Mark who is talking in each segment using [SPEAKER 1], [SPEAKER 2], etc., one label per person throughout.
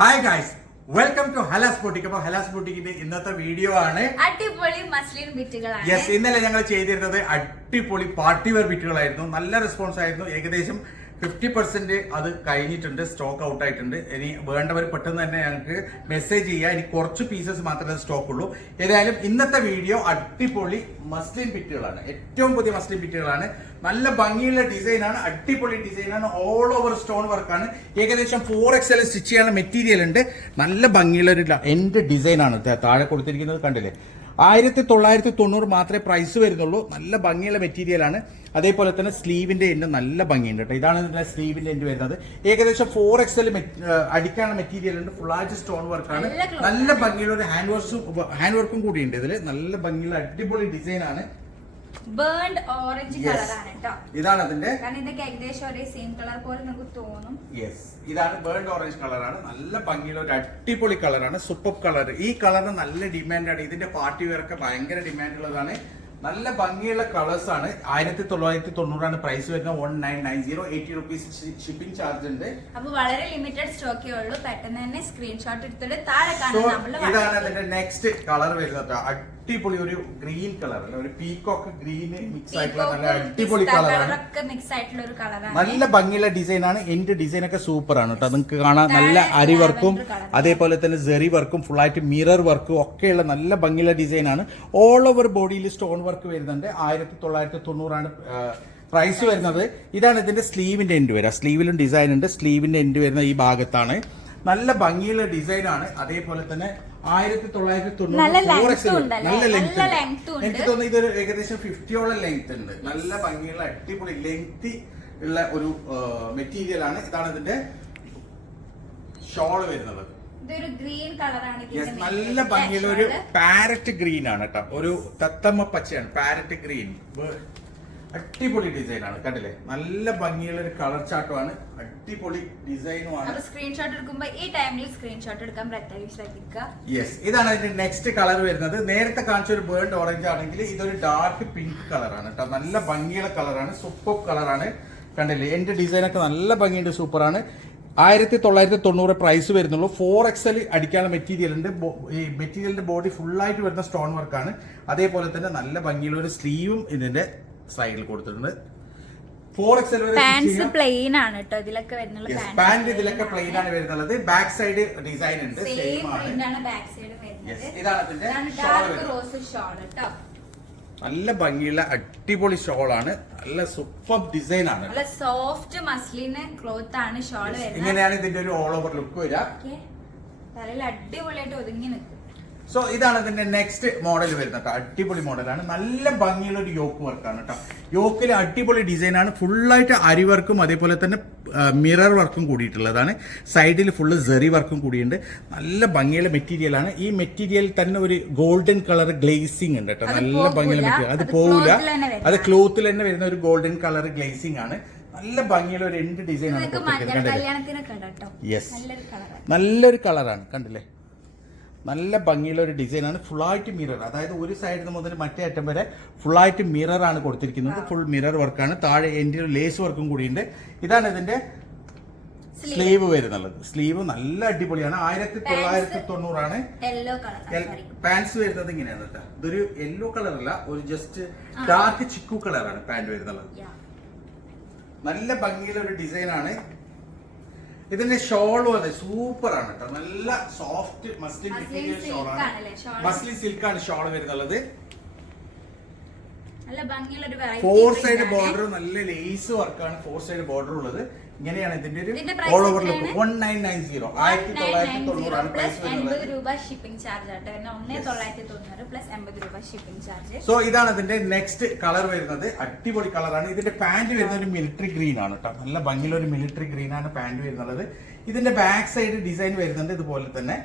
[SPEAKER 1] Hi guys welcome to Halas boutique അപ്പൊ ഹലാസ് ബോട്ടിക്കിന്റെ ഇന്നത്തെ video ആണ്.
[SPEAKER 2] അടിപൊളി മസ്ലിൻ ബിറ്റുകളാണ്.
[SPEAKER 1] യെസ് ഇന്നലെ ഞങ്ങൾ ചെയ്തിരുന്നത് അടിപൊളി പാർട്ടി വെയർ ബിറ്റുകളായിരുന്നു. നല്ല റെസ്പോൺസ് ആയിരുന്നു. ഏകദേശം ഫിഫ്റ്റി പെർസെന്റ് അത് കഴിഞ്ഞിട്ടുണ്ട് സ്റ്റോക്ക് ഔട്ട് ആയിട്ടുണ്ട്. ഇനി വേണ്ടവർ പെട്ടെന്ന് തന്നെ ഞങ്ങൾക്ക് മെസ്സേജ് ചെയ്യുക ഇനി കുറച്ച് പീസസ് മാത്രമേ സ്റ്റോക്ക് ഉള്ളൂ. ഏതായാലും ഇന്നത്തെ വീഡിയോ അടിപൊളി മസ്ലിൻ പിറ്റുകളാണ് ഏറ്റവും പുതിയ മസ്ലിൻ പിറ്റുകളാണ് നല്ല ഭംഗിയുള്ള ഡിസൈനാണ് അടിപൊളി ഡിസൈനാണ് ഓൾ ഓവർ സ്റ്റോൺ വർക്കാണ് ഏകദേശം ഫോർ എക്സ് എൽ സ്റ്റിച്ച് ചെയ്യാനുള്ള മെറ്റീരിയൽ ഉണ്ട്. നല്ല ഭംഗിയുള്ള ഒരു എന്റെ ഡിസൈനാണ് താഴെ കൊടുത്തിരിക്കുന്നത് കണ്ടില്ലേ? ആയിരത്തി തൊള്ളായിരത്തി തൊണ്ണൂറ് മാത്രമേ പ്രൈസ് വരുന്നുള്ളൂ. നല്ല ഭംഗിയുള്ള മെറ്റീരിയലാണ് അതേപോലെ തന്നെ സ്ലീവിന്റെ എന്റെ നല്ല ഭംഗിയുണ്ട് കേട്ടോ ഇതാണ് ഇതിന്റെ സ്ലീവിന്റെ എൻഡ് വരുന്നത്. ഏകദേശം ഫോർ എക്സ് എൽ അടിക്കാനുള്ള മെറ്റീരിയൽ ഉണ്ട്. ഫുള്ളാജ് സ്റ്റോൺ വർക്കാണ്
[SPEAKER 2] നല്ല
[SPEAKER 1] നല്ല ഭംഗിയുള്ള ഒരു ഹാൻഡ് വർക്കും ഹാൻഡ് വർക്കും കൂടി ഉണ്ട് ഇതിൽ നല്ല ഭംഗിയുള്ള അടിപൊളി ഡിസൈൻ ആണ്.
[SPEAKER 2] Burnt orange
[SPEAKER 1] Yes.
[SPEAKER 2] കളറാണ് കേട്ടോ
[SPEAKER 1] ഇതാണ് അതിന്റെ
[SPEAKER 2] കാരണം ഇതൊക്കെ ഏകദേശം ഒരേ സെയിം കളർ പോലെ നമുക്ക് തോന്നും.
[SPEAKER 1] യെസ് ഇതാണ് ബേൺഡ് ഓറഞ്ച് കളറാണ് നല്ല ഭംഗിയുള്ള ഒരു അടിപൊളി കളറാണ് സൂപ്പർ കളർ ഈ കളറിന് നല്ല ഡിമാൻഡാണ് ഇതിന്റെ പാർട്ടി വെയറൊക്കെ ഭയങ്കര ഡിമാൻഡ് ഉള്ളതാണ്. നല്ല ഭംഗിയുള്ള കളേഴ്സ് ആണ്. ആയിരത്തി തൊള്ളായിരത്തി തൊണ്ണൂറാണ് പ്രൈസ് വരുന്നത്. One nine nine zero eighty rupees shipping charge ഉണ്ട്.
[SPEAKER 2] അപ്പൊ വളരെ ലിമിറ്റഡ് സ്റ്റോക്കേ ഉള്ളൂ. പെട്ടെന്ന് തന്നെ സ്ക്രീൻഷോട്ട് എടുത്തിട്ട് താഴെ കാണാം
[SPEAKER 1] ഇതാണ് അതിന്റെ നെക്സ്റ്റ് കളർ വരുന്നത് അടിപൊളി ഒരു ഗ്രീൻ കളർ അല്ല ഒരു പീക്കോക്ക് ഗ്രീൻ മിക്സ് ആയിട്ടുള്ള നല്ല അടിപൊളി കളറാണ്. നല്ല ഭംഗിയുള്ള ഡിസൈൻ ആണ്. എന്റെ ഡിസൈൻ ഒക്കെ സൂപ്പർ ആണ് കേട്ടോ. നിങ്ങൾക്ക് കാണാൻ നല്ല അരി വർക്കും അതേപോലെ തന്നെ ജെറി വർക്കും ഫുൾ ആയിട്ട് മിറർ വർക്കും ഒക്കെയുള്ള നല്ല ഭംഗിയുള്ള ഡിസൈൻ ആണ്. ഓൾ ഓവർ ബോഡിയിൽ സ്റ്റോൺ വർക്ക് വരുന്നുണ്ട്. ആയിരത്തി തൊള്ളായിരത്തി തൊണ്ണൂറാണ് പ്രൈസ് വരുന്നത്. ഇതാണ് ഇതിന്റെ സ്ലീവിന്റെ എൻഡ് വരിക സ്ലീവിലും ഡിസൈൻ ഉണ്ട്. സ്ലീവിന്റെ എൻഡ് വരുന്ന ഈ ഭാഗത്താണ്. നല്ല ഭംഗിയുള്ള ഡിസൈനാണ് അതേപോലെ തന്നെ ആയിരത്തി തൊള്ളായിരത്തി തൊണ്ണൂറ്? നല്ല ലെങ്ത്. എനിക്ക് തോന്നുന്നു ഇതൊരു ഏകദേശം ഫിഫ്റ്റിയോളം ലെങ്ത് ഉണ്ട്. നല്ല ഭംഗിയുള്ള അടിപൊളി ലെങ്തി ഉള്ള ഒരു മെറ്റീരിയൽ ആണ്. ഇതാണ് ഇതിന്റെ ഷോൾ വരുന്നത്. നല്ല ഭംഗിയുള്ള ഒരു പാരറ്റ് ഗ്രീൻ ആണ് കേട്ടോ. ഒരു തത്തമ്മ പച്ചയാണ്. പാരറ്റ് ഗ്രീൻ അടിപൊളി ഡിസൈൻ ആണ് കണ്ടില്ലേ? നല്ല ഭംഗിയുള്ള ഒരു കളർ ചാട്ടുമാണ് അടിപൊളി ഡിസൈനുമാണ്.
[SPEAKER 2] സ്ക്രീൻഷോട്ട് എടുക്കുമ്പോൾ ഈ ടൈമിൽ സ്ക്രീൻഷോട്ട് എടുക്കാൻ പ്രത്യേകം ശ്രദ്ധിക്കുക.
[SPEAKER 1] യെസ് ഇതാണ് അതിന്റെ നെക്സ്റ്റ് കളർ വരുന്നത്. നേരത്തെ കാണിച്ച ഒരു ബേൺഡ് ഓറഞ്ച് ആണെങ്കിൽ ഇതൊരു ഡാർക്ക് പിങ്ക് കളറാണ് കേട്ടോ നല്ല ഭംഗിയുള്ള കളറാണ് സൂപ്പർ കളറാണ് കണ്ടില്ലേ? എന്റെ ഡിസൈൻ ഒക്കെ നല്ല ഭംഗിയുണ്ട് സൂപ്പറാണ് ആയിരത്തി തൊള്ളായിരത്തി തൊണ്ണൂറ് പ്രൈസ് വരുന്നുള്ളൂ ഫോർ എക്സൽ അടിക്കാനുള്ള മെറ്റീരിയൽ ഉണ്ട്. ഈ മെറ്റീരിയലിന്റെ ബോഡി ഫുള്ളായിട്ട് വരുന്ന സ്റ്റോൺ വർക്കാണ് അതേപോലെ തന്നെ നല്ല ഭംഗിയുള്ള ഒരു സ്ലീവും ഇതിന്റെ സൈഡിൽ കൊടുത്തിട്ടുണ്ട്. ഫോർ എക്സൽ
[SPEAKER 2] പാൻസ് പ്ലെയിൻ ആണ് കേട്ടോ ഇതിലൊക്കെ വരുന്നുള്ള
[SPEAKER 1] പാന്റ് ഇതിലൊക്കെ പ്ലെയിൻ ആണ് വരുന്നത് ബാക്ക് സൈഡ് ഡിസൈൻ ഉണ്ട്.
[SPEAKER 2] സെയിം
[SPEAKER 1] ആണ്.
[SPEAKER 2] ബാക്ക് സൈഡ് വരുന്നത്.
[SPEAKER 1] ഇതാണ് ഇതിന്റെ
[SPEAKER 2] ഡാർക്ക് റോസ് ഷോൾ കേട്ടോ
[SPEAKER 1] നല്ല ഭംഗിയുള്ള അടിപൊളി ഷോൾ ആണ്. നല്ല സൂപ്പർ ഡിസൈൻ ആണ്.
[SPEAKER 2] നല്ല സോഫ്റ്റ് മസ്ലിൻ ക്ലോത്ത് ആണ് ഷോൾ വരുന്നത്.
[SPEAKER 1] ഇങ്ങനെയാണ് ഇതിന്റെ ഒരു ഓൾ ഓവർ ലുക്ക് വരിക.
[SPEAKER 2] തലയിൽ അടിപൊളിയായിട്ട് ഒതുങ്ങി നിൽക്കും
[SPEAKER 1] സോ ഇതാണ് ഇതിന്റെ നെക്സ്റ്റ് മോഡൽ വരുന്നത് കേട്ടോ. അടിപൊളി മോഡലാണ് നല്ല ഭംഗിയുള്ള ഒരു യോക്ക് വർക്കാണ് കേട്ടോ. യോക്കിൽ അടിപൊളി ഡിസൈൻ ആണ്. ഫുള്ളായിട്ട് അരി വർക്കും അതേപോലെ തന്നെ മിറർ വർക്കും കൂടിയിട്ടുള്ളതാണ്. സൈഡിൽ ഫുള്ള് സെറി വർക്കും കൂടിയുണ്ട്. നല്ല ഭംഗിയുള്ള മെറ്റീരിയലാണ് ഈ മെറ്റീരിയൽ തന്നെ ഒരു ഗോൾഡൻ കളർ ഗ്ലേസിംഗ് ഉണ്ട് കേട്ടോ. നല്ല ഭംഗിയുള്ള മെറ്റീരിയൽ അത് പോവില്ല. അത് ക്ലോത്തിൽ തന്നെ വരുന്ന ഒരു ഗോൾഡൻ കളർ ഗ്ലേസിംഗ് ആണ്. നല്ല ഭംഗിയുള്ള ഒരു ഡിസൈൻ ആണ് യെസ്
[SPEAKER 2] നല്ലൊരു കളറാണ്
[SPEAKER 1] കണ്ടില്ലേ? നല്ല ഭംഗിയുള്ള ഒരു ഡിസൈനാണ്. ആണ് ഫുള്ളായിട്ട് മിറർ അതായത് ഒരു സൈഡിൽ മുതൽ മറ്റേ അറ്റം വരെ ഫുൾ ഫുള്ളായിട്ട് മിറർ ആണ് കൊടുത്തിരിക്കുന്നത്. ഫുൾ മിറർ വർക്കാണ് താഴെ എന്റെ ലേസ് വർക്കും കൂടിയുണ്ട്. ഇതാണ് ഇതിന്റെ സ്ലീവ് വരുന്നുള്ളത്. സ്ലീവ് നല്ല അടിപൊളിയാണ്. ആയിരത്തി തൊള്ളായിരത്തി തൊണ്ണൂറാണ് പാൻസ് വരുന്നത് ഇങ്ങനെയാണ് കേട്ടോ. ഇതൊരു യെല്ലോ കളർ അല്ല ഒരു ജസ്റ്റ് ഡാർക്ക് ചിക്കു കളറാണ് പാന്റ് വരുന്നുള്ളത്. നല്ല ഭംഗിയുള്ള ഒരു ഡിസൈനാണ് ഇതിന്റെ ഷോളും അതെ സൂപ്പർ ആണ് കേട്ടോ. നല്ല soft muslin
[SPEAKER 2] Muslin
[SPEAKER 1] material
[SPEAKER 2] shawl
[SPEAKER 1] ഷോളാണ്? മസ്ലിൻ സിൽക്ക് ആണ് ഷോൾ വരുന്നുള്ളത്. ഫോർ സൈഡ് ബോർഡർ നല്ല ലേസ് വർക്കാണ് ഫോർ സൈഡ് ബോർഡർ ഉള്ളത്. ഇങ്ങനെയാണ് ഇതിന്റെ ഒരു all over look? One nine nine zero ആയിരത്തി തൊള്ളായിരത്തി തൊണ്ണൂറാണ് പ്രൈസ്
[SPEAKER 2] എൺപത്
[SPEAKER 1] വരുന്നത്.
[SPEAKER 2] രൂപ ഷിപ്പിംഗ് ചാർജ് ആട്ടോ. ഒന്നേ തൊള്ളായിരത്തി തൊണ്ണൂറ് പ്ലസ് എൺപത് രൂപ ഷിപ്പിംഗ് ചാർജ്
[SPEAKER 1] സോ ഇതാണ് ഇതിന്റെ നെക്സ്റ്റ് കളർ വരുന്നത്. അടിപൊളി കളറാണ് ഇതിന്റെ പാന്റ് വരുന്ന ഒരു മിലിറ്ററി ഗ്രീൻ ആണ് കേട്ടോ നല്ല ഭംഗിയുള്ള ഒരു മിലിറ്ററി ഗ്രീൻ ആണ് പാന്റ് വരുന്നത്. ഇതിന്റെ ബാക്ക് സൈഡ് ഡിസൈൻ വരുന്നുണ്ട് ഇതുപോലെ തന്നെ.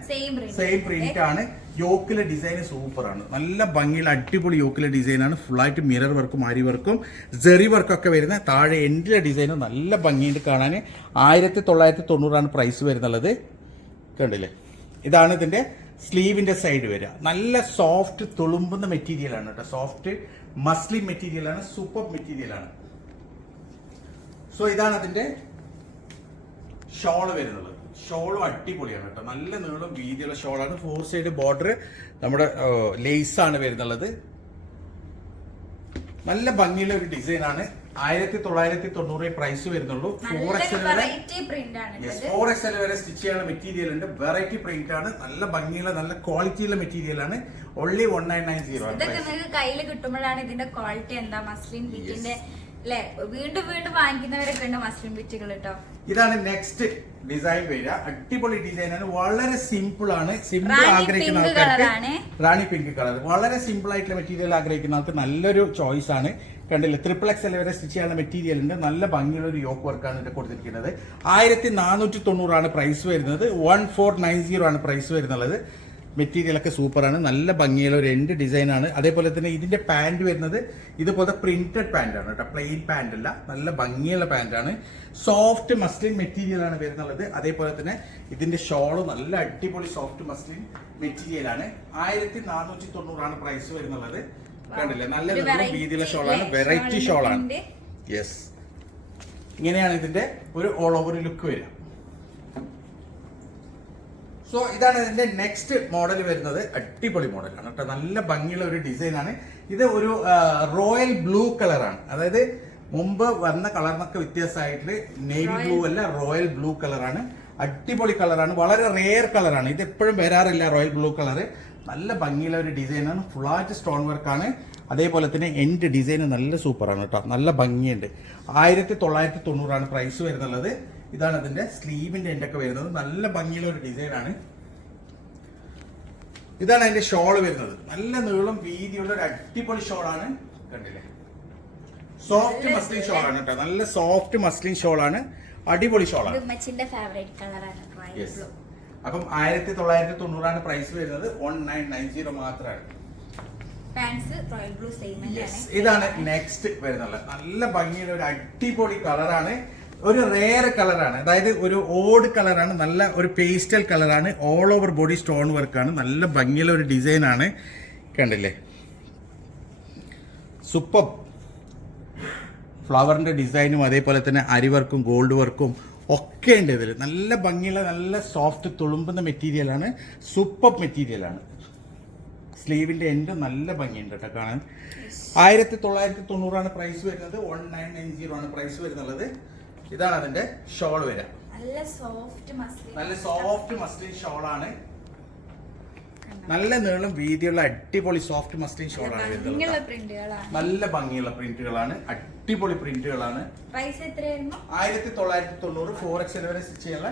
[SPEAKER 2] സെയിം
[SPEAKER 1] പ്രിന്റ് ആണ്. യോക്കിലെ ഡിസൈൻ സൂപ്പർ ആണ്. നല്ല ഭംഗിയുള്ള അടിപൊളി യോക്കിലെ ഡിസൈൻ ആണ്. ഫുൾ ആയിട്ട് മിറർ വർക്കും അരി വർക്കും ജെറി വർക്കൊക്കെ വരുന്ന താഴെ എൻഡിലെ ഡിസൈനും നല്ല ഭംഗിയുണ്ട് കാണാൻ. ആയിരത്തി തൊള്ളായിരത്തി തൊണ്ണൂറാണ് പ്രൈസ് വരുന്നുള്ളത്. കണ്ടില്ലേ? ഇതാണ് ഇതിന്റെ സ്ലീവിന്റെ സൈഡ് വരിക. നല്ല സോഫ്റ്റ് തുളുമ്പുന്ന മെറ്റീരിയൽ ആണ് കേട്ടോ. സോഫ്റ്റ് മസ്ലി മെറ്റീരിയൽ ആണ്. സൂപ്പർ മെറ്റീരിയൽ ആണ്. സോ ഇതാണ് അതിന്റെ ഷോൾ വരുന്നത്. ഷോളും അടിപൊളിയാണ് കേട്ടോ. നല്ല നീളം വീതിയുള്ള ഷോളാണ്. ഫോർ സൈഡ് ബോർഡർ നമ്മുടെ ലേസ് ആണ് വരുന്നുള്ളത്. നല്ല ഭംഗിയുള്ള ഒരു ഡിസൈൻ ആണ്. ആയിരത്തി തൊള്ളായിരത്തി തൊണ്ണൂറ് പ്രൈസ് വരുന്നുള്ളൂ ഫോർ
[SPEAKER 2] എക്സ്
[SPEAKER 1] എക്സൽ വരെ യെസ് ഫോർ എക്സൽ വരെ സ്റ്റിച്ച് ചെയ്യാനുള്ള മെറ്റീരിയൽ ഉണ്ട്. വെറൈറ്റി പ്രിന്റ് ആണ്. നല്ല ഭംഗിയുള്ള നല്ല ക്വാളിറ്റിയുള്ള മെറ്റീരിയൽ ആണ്. Only one nine nine zero
[SPEAKER 2] ഇതൊക്കെ നിങ്ങൾക്ക് കയ്യിൽ കിട്ടുമ്പോഴാണ് ഇതിന്റെ ക്വാളിറ്റി എന്താ? മസ്ലിൻ ബിറ്റിന്റെ അല്ലെ വീണ്ടും വീണ്ടും വാങ്ങിക്കുന്നവരൊക്കെ ഉണ്ട് മസ്ലിം ബിറ്റുകൾ കേട്ടോ
[SPEAKER 1] ഇതാണ് നെക്സ്റ്റ് ഡിസൈൻ വരിക. അടിപൊളി ഡിസൈൻ ആണ്. വളരെ സിമ്പിൾ ആണ്. സിമ്പിൾ ആഗ്രഹിക്കുന്ന ആൾക്കാർക്ക്. റാണി പിങ്ക് കളർ വളരെ സിമ്പിൾ ആയിട്ടുള്ള മെറ്റീരിയൽ ആഗ്രഹിക്കുന്ന ആൾക്ക് നല്ലൊരു ചോയ്സ് ആണ്. കണ്ടില്ല? ട്രിപ്പിൾ എക്സ് വരെ സ്റ്റിച്ച് ചെയ്യുന്ന മെറ്റീരിയൽ ഉണ്ട്. നല്ല ഭംഗിയുള്ള ഒരു യോക്ക് വർക്കാണ് ഇത് കൊടുത്തിരിക്കുന്നത്. ആയിരത്തി നാനൂറ്റി തൊണ്ണൂറാണ് പ്രൈസ് വരുന്നത്. വൺ ഫോർ നയൻ സീറോ ആണ് പ്രൈസ് വരുന്നത് മെറ്റീരിയൽ ഒക്കെ സൂപ്പറാണ്. നല്ല ഭംഗിയുള്ള ഒരു എൻഡ് ഡിസൈൻ ആണ്. അതേപോലെ തന്നെ ഇതിന്റെ പാന്റ് വരുന്നത് ഇതുപോലത്തെ പ്രിന്റഡ് പാന്റ് ആണ് കേട്ടോ. പ്ലെയിൻ പാന്റ് അല്ല. നല്ല ഭംഗിയുള്ള പാന്റ് ആണ്. സോഫ്റ്റ് മസ്ലിൻ മെറ്റീരിയലാണ് വരുന്നത് അതേപോലെ തന്നെ ഇതിന്റെ ഷോൾ നല്ല അടിപൊളി സോഫ്റ്റ് മസ്ലിൻ മെറ്റീരിയൽ ആണ്. ആയിരത്തി നാനൂറ്റി തൊണ്ണൂറാണ് പ്രൈസ് വരുന്നത് കണ്ടില്ലേ? നല്ല രീതിയിലുള്ള
[SPEAKER 2] ഷോൾ
[SPEAKER 1] ആണ്. ഷോളാണ് വെറൈറ്റി
[SPEAKER 2] ഷോൾ
[SPEAKER 1] ഷോളാണ്. യെസ് ഇങ്ങനെയാണ് ഇതിന്റെ ഒരു ഓൾ ഓവർ ലുക്ക് വരിക. സോ ഇതാണ് ഇതിന്റെ നെക്സ്റ്റ് മോഡൽ വരുന്നത്. അടിപൊളി മോഡലാണ് കേട്ടോ. നല്ല ഭംഗിയുള്ള ഒരു ഡിസൈൻ ആണ്. ഇത് ഒരു റോയൽ ബ്ലൂ കളറാണ് അതായത് മുമ്പ് വന്ന കളറിനൊക്കെ വ്യത്യാസമായിട്ട് നേവി ബ്ലൂ അല്ല റോയൽ ബ്ലൂ കളറാണ് അടിപൊളി കളറാണ് വളരെ റെയർ കളറാണ് ഇത് എപ്പോഴും വരാറില്ല റോയൽ ബ്ലൂ കളർ നല്ല ഭംഗിയുള്ള ഒരു ഡിസൈനാണ് ഫുള്ളായിട്ട് സ്റ്റോൺ വർക്കാണ് അതേപോലെ തന്നെ എൻഡ് ഡിസൈൻ നല്ല സൂപ്പറാണ് കേട്ടോ. നല്ല ഭംഗിയുണ്ട്. ആയിരത്തി തൊള്ളായിരത്തി തൊണ്ണൂറാണ് പ്രൈസ് വരുന്നുള്ളത്. ഇതാണ് അതിന്റെ സ്ലീവിന്റെ എൻഡ് ഒക്കെ വരുന്നത്. നല്ല ഭംഗിയുള്ള ഒരു ഡിസൈനാണ് ഇതാണ് അതിന്റെ ഷോൾ വരുന്നത്. നല്ല നീളം വീതിയുള്ള ഒരു അടിപൊളി ഷോൾ ആണ്. കണ്ടില്ലേ? സോഫ്റ്റ് മസ്ലിൻ ഷോൾ ആണ് കേട്ടോ. നല്ല സോഫ്റ്റ് മസ്ലിൻ
[SPEAKER 2] ഷോൾ ആണ്. അടിപൊളി
[SPEAKER 1] ഷോൾ
[SPEAKER 2] ആണ്.
[SPEAKER 1] അപ്പം ആയിരത്തി തൊള്ളായിരത്തി തൊണ്ണൂറാണ് പ്രൈസ് വരുന്നത് വൺ നയൻ നയൻ സീറോ മാത്രമാണ് ഇതാണ് നെക്സ്റ്റ് വരുന്നത്. നല്ല ഭംഗിയുള്ള ഒരു അടിപൊളി കളറാണ് ഒരു റെയർ കളറാണ് അതായത് ഒരു ഓഡ് കളറാണ് നല്ല ഒരു പേസ്റ്റൽ കളറാണ് ഓൾ ഓവർ ബോഡി സ്റ്റോൺ വർക്കാണ് നല്ല ഭംഗിയുള്ള ഒരു ഡിസൈൻ ആണ്. കണ്ടില്ലേ? സൂപ്പർ ഫ്ലവറിന്റെ ഡിസൈനും അതേപോലെ തന്നെ അരി വർക്കും ഗോൾഡ് വർക്കും ഒക്കെ ഉണ്ട് ഇതിൽ നല്ല ഭംഗിയുള്ള നല്ല സോഫ്റ്റ് തുളുമ്പുന്ന മെറ്റീരിയലാണ് സൂപ്പർ മെറ്റീരിയലാണ് സ്ലീവിന്റെ എൻഡ് നല്ല ഭംഗിയുണ്ട് കേട്ടോ കാണാൻ. ആയിരത്തി തൊള്ളായിരത്തി തൊണ്ണൂറാണ് പ്രൈസ് വരുന്നത്. വൺ നയൻ നയൻ സീറോ ആണ് പ്രൈസ് വരുന്നുള്ളത്. ഇതാണ് അതിന്റെ ഷോൾ വരിക.
[SPEAKER 2] നല്ല സോഫ്റ്റ്
[SPEAKER 1] നല്ല സോഫ്റ്റ് മസ്ലിൻ ആണ് നല്ല നീളം വീതിയുള്ള അടിപൊളി സോഫ്റ്റ് മസ്ലിൻ ഷോൾ
[SPEAKER 2] ആണ്
[SPEAKER 1] വരുന്നത് നല്ല ഭംഗിയുള്ള പ്രിന്റുകളാണ്. അടിപൊളി പ്രിന്റുകളാണ്. ആയിരത്തി തൊള്ളായിരത്തി തൊണ്ണൂറ് ഫോർ എക്സ് വരെ സ്റ്റിച്ച് ചെയ്യാനുള്ള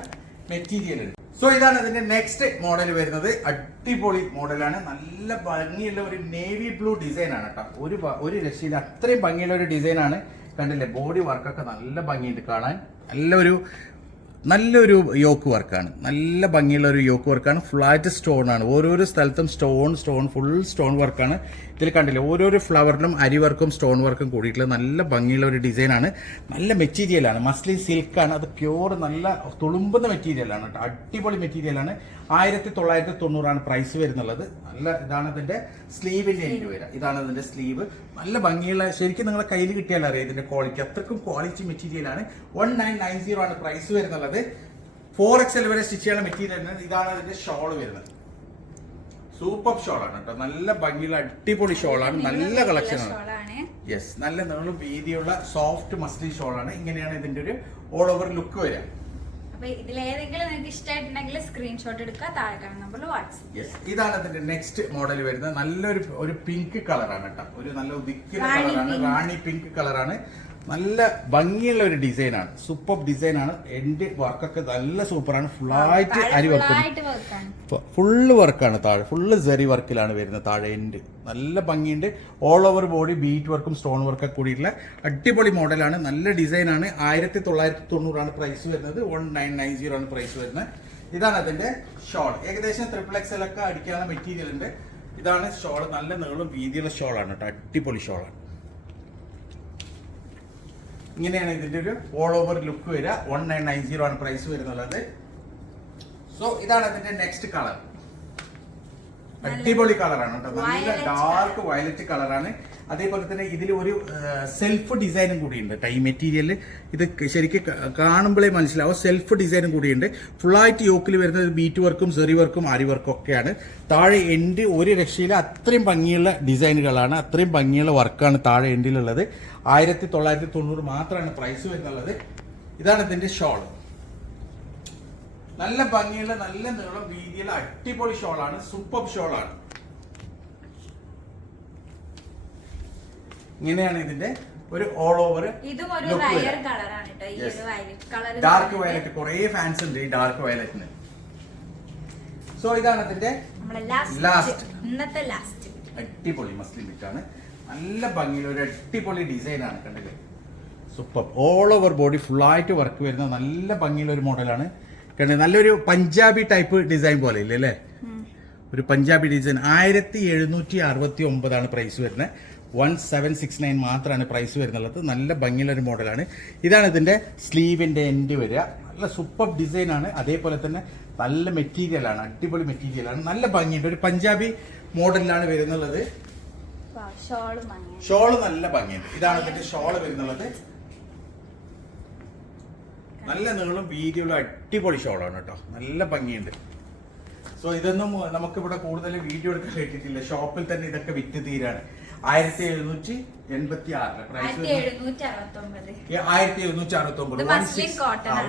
[SPEAKER 1] മെറ്റീരിയൽ ഉണ്ട്. സോ ഇതാണ് ഇതിന്റെ നെക്സ്റ്റ് മോഡൽ വരുന്നത്. അടിപൊളി മോഡലാണ്. നല്ല ഭംഗിയുള്ള ഒരു നേവി ബ്ലൂ ഡിസൈൻ ആണ് കേട്ടോ. ഒരു ഒരു രക്ഷയില്ല. അത്രയും ഭംഗിയുള്ള ഒരു ഡിസൈൻ ആണ്. കണ്ടില്ലേ ബോഡി വർക്കൊക്കെ നല്ല ഭംഗിയുണ്ട്. കാണാൻ നല്ലൊരു നല്ലൊരു യോക്ക് വർക്കാണ് നല്ല ഭംഗിയുള്ള ഒരു യോക്ക് വർക്കാണ് ഫ്ലാറ്റ് സ്റ്റോൺ ആണ്. ഓരോരോ സ്ഥലത്തും സ്റ്റോൺ സ്റ്റോൺ ഫുൾ സ്റ്റോൺ വർക്കാണ് ഇതിൽ കണ്ടില്ലേ ഓരോരോ ഫ്ലവറിനും അരി വർക്കും സ്റ്റോൺ വർക്കും കൂടിയിട്ടുള്ള നല്ല ഭംഗിയുള്ള ഒരു ഡിസൈനാണ് നല്ല മെറ്റീരിയലാണ് മസ്ലി സിൽക്കാണ് അത് പ്യൂർ നല്ല തുളുമ്പുന്ന മെറ്റീരിയലാണ് കേട്ടോ. അടിപൊളി മെറ്റീരിയലാണ് ആയിരത്തി തൊള്ളായിരത്തി തൊണ്ണൂറാണ് പ്രൈസ് വരുന്നുള്ളത്. നല്ല ഇതാണ് ഇതിന്റെ സ്ലീവിന്റെ എനിക്ക് വരിക ഇതാണ് ഇതിന്റെ സ്ലീവ് നല്ല ഭംഗിയുള്ള ശരിക്കും നിങ്ങളെ കയ്യിൽ കിട്ടിയാൽ അറിയാം ഇതിന്റെ ക്വാളിറ്റി അത്രക്കും ക്വാളിറ്റി മെറ്റീരിയലാണ് വൺ നയൻ നയൻ സീറോ ആണ് പ്രൈസ് വരുന്നുള്ളത്. ഫോർ എക്സൽ വരെ സ്റ്റിച്ച് ചെയ്യാൻ മെറ്റീരിയൽ ഇതാണ് ഇതിന്റെ ഷോൾ വരുന്നത്. സൂപ്പർ ഷോൾ ആണ് കേട്ടോ. നല്ല ഭംഗിയുള്ള അടിപൊളി ഷോൾ ആണ് നല്ല കളക്ഷനാണ്.
[SPEAKER 2] ആണ്
[SPEAKER 1] യെസ് നല്ല നീളം വീതിയുള്ള സോഫ്റ്റ് മസ്ലി ഷോൾ ആണ് ഇങ്ങനെയാണ് ഇതിന്റെ ഒരു ഓൾ ഓവർ ലുക്ക് വരിക.
[SPEAKER 2] ഇതിലേതെങ്കിലും നിങ്ങൾക്ക് ഇഷ്ടമായിട്ടുണ്ടെങ്കിൽ സ്ക്രീൻഷോട്ട് എടുക്കുക താഴെ കാണുന്ന നമ്പറിൽ വാട്സ്ആപ്പ്
[SPEAKER 1] യെസ് ഇതാണ് അതിന്റെ നെക്സ്റ്റ് മോഡൽ വരുന്നത്. നല്ലൊരു ഒരു പിങ്ക് കളറാണ് കേട്ടോ. ഒരു നല്ല ഉദിക്കുന്ന
[SPEAKER 2] റാണി
[SPEAKER 1] കളറാണ് റാണി പിങ്ക് കളറാണ് നല്ല ഭംഗിയുള്ള ഒരു ഡിസൈനാണ്. സൂപ്പർ ഡിസൈനാണ്. എൻഡ് വർക്കൊക്കെ നല്ല സൂപ്പറാണ്. ഫുള്ളായിട്ട് അരി വർക്ക് ഫുള്ള് വർക്കാണ് താഴെ. ഫുള്ള് സെറി വർക്കിലാണ് വരുന്നത് താഴെ എൻഡ് നല്ല ഭംഗിയുണ്ട്. ഓൾ ഓവർ ബോഡി ബീറ്റ് വർക്കും സ്റ്റോൺ വർക്കൊക്കെ കൂടിയിട്ടുള്ള അടിപൊളി മോഡലാണ് നല്ല ഡിസൈനാണ് ആയിരത്തി തൊള്ളായിരത്തി തൊണ്ണൂറാണ് പ്രൈസ് വരുന്നത്. വൺ നയൻ നയൻ സീറോ ആണ് പ്രൈസ് വരുന്നത്. ഇതാണ് അതിന്റെ ഷോൾ ഏകദേശം ട്രിപ്പിൾ എക്സ് ഒക്കെ അടിക്കാനുള്ള മെറ്റീരിയൽ ഉണ്ട്. ഇതാണ് ഷോൾ നല്ല നീളം വീതിയുള്ള ഷോളാണ് കേട്ടോ. അടിപൊളി ഷോളാണ് ഇങ്ങനെയാണ് ഇതിന്റെ ഒരു ഓൾ ഓവർ ലുക്ക് വരിക. വൺ നയൻ നയൻ സീറോ ആണ് പ്രൈസ് വരുന്നുള്ളത്. സോ ഇതാണ് അതിന്റെ നെക്സ്റ്റ് കളർ അടിപൊളി കളറാണ് കേട്ടോ. നല്ല ഡാർക്ക് വയലറ്റ് കളറാണ് അതേപോലെ തന്നെ ഇതിൽ ഒരു സെൽഫ് ഡിസൈനും കൂടിയുണ്ട്. ടൈ മെറ്റീരിയൽ ഇത് ശരിക്കും കാണുമ്പോഴേ മനസ്സിലാവും. സെൽഫ് ഡിസൈനും കൂടിയുണ്ട്. ഫുള്ളായിട്ട് യോക്കിൽ വരുന്നത് ബീറ്റ് വർക്കും സെറി വർക്കും ആരി വർക്കും ഒക്കെയാണ്. താഴെ എൻഡ് ഒരു രക്ഷയിൽ അത്രയും ഭംഗിയുള്ള ഡിസൈനുകളാണ് അത്രയും ഭംഗിയുള്ള വർക്കാണ് താഴെ എൻഡിലുള്ളത് ആയിരത്തി തൊള്ളായിരത്തി തൊണ്ണൂറ് മാത്രമാണ് പ്രൈസ് വരുന്നുള്ളത്. ഇതാണ് ഇതിന്റെ ഷോൾ നല്ല ഭംഗിയുള്ള നല്ല നീളം വീതിയുള്ള അടിപൊളി ഷോളാണ് സൂപ്പർ ഷോളാണ് ഇങ്ങനെയാണ് ഇതിന്റെ ഒരു ഓൾ ഓവർ ഡാർക്ക് വയലറ്റ് കുറേ ഫാൻസ് ഉണ്ട് ഈ ഡാർക്ക് വയലറ്റിന് സോ ഇതാണ് ഇതിന്റെ
[SPEAKER 2] ലാസ്റ്റ് ഇന്നത്തെ ലാസ്റ്റ്
[SPEAKER 1] അടിപൊളി മസ്ലിം ആണ്. നല്ല ഭംഗിയുള്ള ഒരു അടിപൊളി ഡിസൈൻ ആണ് കണ്ടില്ലേ? Super all over body full ആയിട്ട് വർക്ക് വരുന്ന നല്ല ഭംഗിയുള്ള ഒരു മോഡലാണ് കണ്ടത് നല്ലൊരു പഞ്ചാബി ടൈപ്പ് ഡിസൈൻ പോലെ ഇല്ലേ അല്ലേ? ഒരു പഞ്ചാബി ഡിസൈൻ ആയിരത്തി എഴുന്നൂറ്റി അറുപത്തി ഒമ്പതാണ് പ്രൈസ് വരുന്നത്. വൺ സെവൻ സിക്സ് നയൻ മാത്രമാണ് പ്രൈസ് വരുന്നുള്ളത്. നല്ല ഭംഗിയുള്ളൊരു മോഡലാണ് ഇതാണ് ഇതിന്റെ സ്ലീവിന്റെ എൻഡ് വരിക. നല്ല സൂപ്പർ ഡിസൈനാണ് ആണ്. അതേപോലെ തന്നെ നല്ല മെറ്റീരിയലാണ് അടിപൊളി മെറ്റീരിയലാണ് നല്ല ഭംഗിയുണ്ട്. ഒരു പഞ്ചാബി മോഡലിലാണ് വരുന്നുള്ളത്. ഷോൾ നല്ല ഭംഗിയുണ്ട്. ഇതാണ് ഇതിന്റെ ഷോൾ വരുന്നുള്ളത്. നല്ല നീളം വീതിയുള്ള അടിപൊളി ഷോളാണ് കേട്ടോ. നല്ല ഭംഗിയുണ്ട്. സോ ഇതൊന്നും നമുക്കിവിടെ കൂടുതൽ വീഡിയോ എടുക്കാൻ കിട്ടിയിട്ടില്ല ഷോപ്പിൽ തന്നെ ഇതൊക്കെ വിറ്റ് തീരാണ്. ആയിരത്തി എഴുന്നൂറ്റി എൺപത്തി ആറ് പ്രൈസ്
[SPEAKER 2] ആയിരത്തി എഴുന്നൂറ്റി അറുപത്തി ഒമ്പത് ആണ്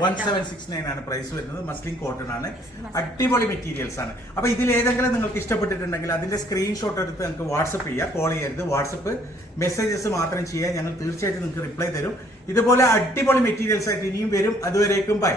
[SPEAKER 1] വൺ
[SPEAKER 2] കേട്ടോ.
[SPEAKER 1] സെവൻ സിക്സ് നയൻ ആണ് പ്രൈസ് വരുന്നത്. മസ്ലിൻ കോട്ടൺ ആണ്. അടിപൊളി മെറ്റീരിയൽസ് ആണ്. അപ്പൊ ഇതിൽ ഏതെങ്കിലും നിങ്ങൾക്ക് ഇഷ്ടപ്പെട്ടിട്ടുണ്ടെങ്കിൽ അതിന്റെ സ്ക്രീൻഷോട്ട് എടുത്ത് നിങ്ങൾക്ക് വാട്സപ്പ് ചെയ്യുക കോൾ ചെയ്യരുത്. വാട്സപ്പ് മെസ്സേജസ് മാത്രം ചെയ്യുക ഞങ്ങൾ തീർച്ചയായിട്ടും നിങ്ങൾക്ക് റിപ്ലൈ തരും. ഇതുപോലെ അടിപൊളി മെറ്റീരിയൽസ് ആയിട്ട് ഇനിയും വരും. അതുവരേക്കും ബൈ